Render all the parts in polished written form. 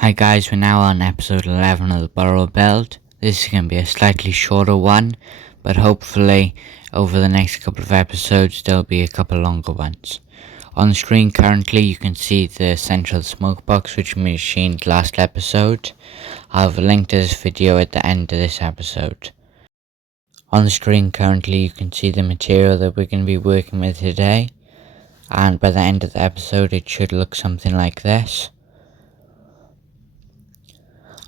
Hi guys, we're now on episode 11 of the Burrell Build. This is going to be a slightly shorter one, but hopefully over the next couple of episodes there'll be a couple longer ones. On the screen currently you can see the central smokebox which we machined last episode. I'll have a link to this video at the end of this episode. On the screen currently you can see the material that we're going to be working with today, and by the end of the episode it should look something like this.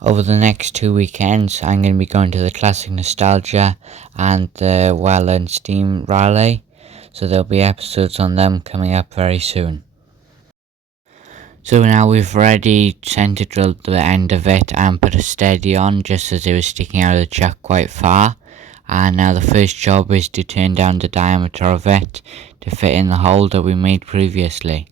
Over the next 2 weekends, I'm going to be going to the Classic Nostalgia and the Well and Steam Rally, so there'll be episodes on them coming up very soon. So now we've already center drilled the end of it and put a steady on just as it was sticking out of the chuck quite far, and now the first job is to turn down the diameter of it to fit in the hole that we made previously.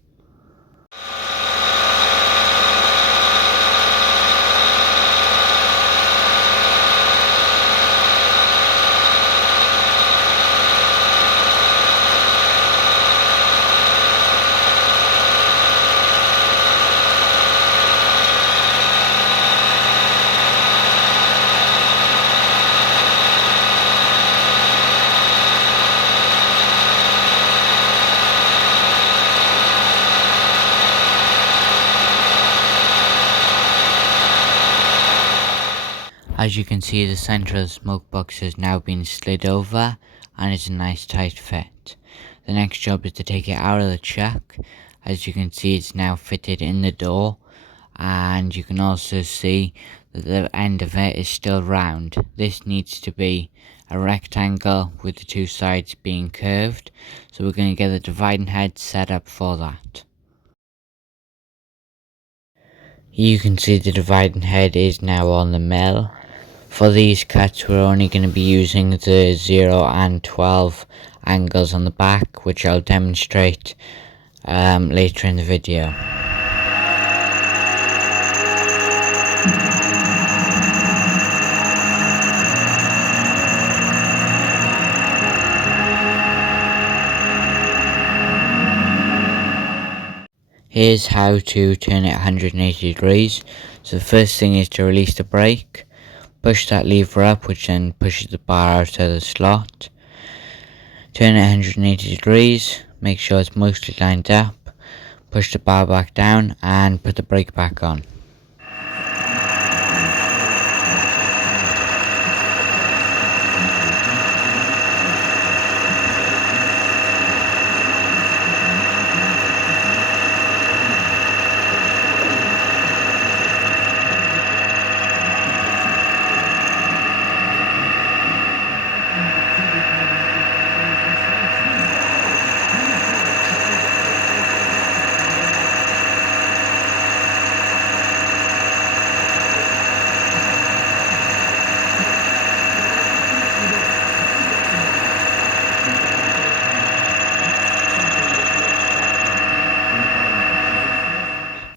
As you can see, the centre of the smoke box has now been slid over and it's a nice tight fit. The next job is to take it out of the chuck. As you can see, it's now fitted in the door, and you can also see that the end of it is still round. This needs to be a rectangle with the two sides being curved, so we're going to get the dividing head set up for that. You can see the dividing head is now on the mill. For these cuts we're only going to be using the 0 and 12 angles on the back, which I'll demonstrate later in the video. Here's how to turn it 180 degrees. So the first thing is to release the brake. Push that lever up, which then pushes the bar out of the slot. Turn it 180 degrees, make sure it's mostly lined up. Push the bar back down and put the brake back on.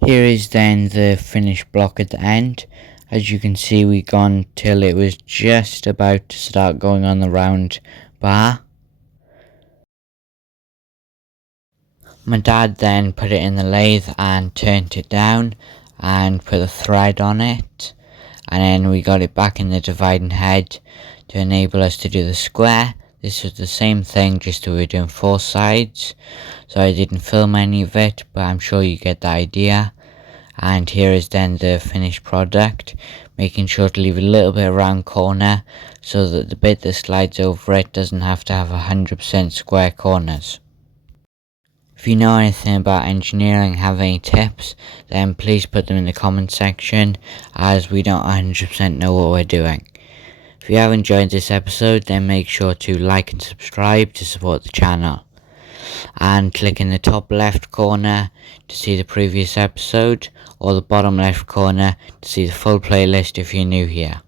Here is then the finished block at the end. As you can see, we gone till it was just about to start going on the round bar. My dad then put it in the lathe and turned it down and put a thread on it, and then we got it back in the dividing head to enable us to do the square. This was the same thing, just that we were doing 4 sides, so I didn't film any of it, but I'm sure you get the idea. And here is then the finished product, making sure to leave a little bit around corner so that the bit that slides over it doesn't have to have 100% square corners. If you know anything about engineering, have any tips, then please put them in the comment section, as we don't 100% know what we're doing. If you have enjoyed this episode, then make sure to like and subscribe to support the channel. And click in the top left corner to see the previous episode, or the bottom left corner to see the full playlist if you're new here.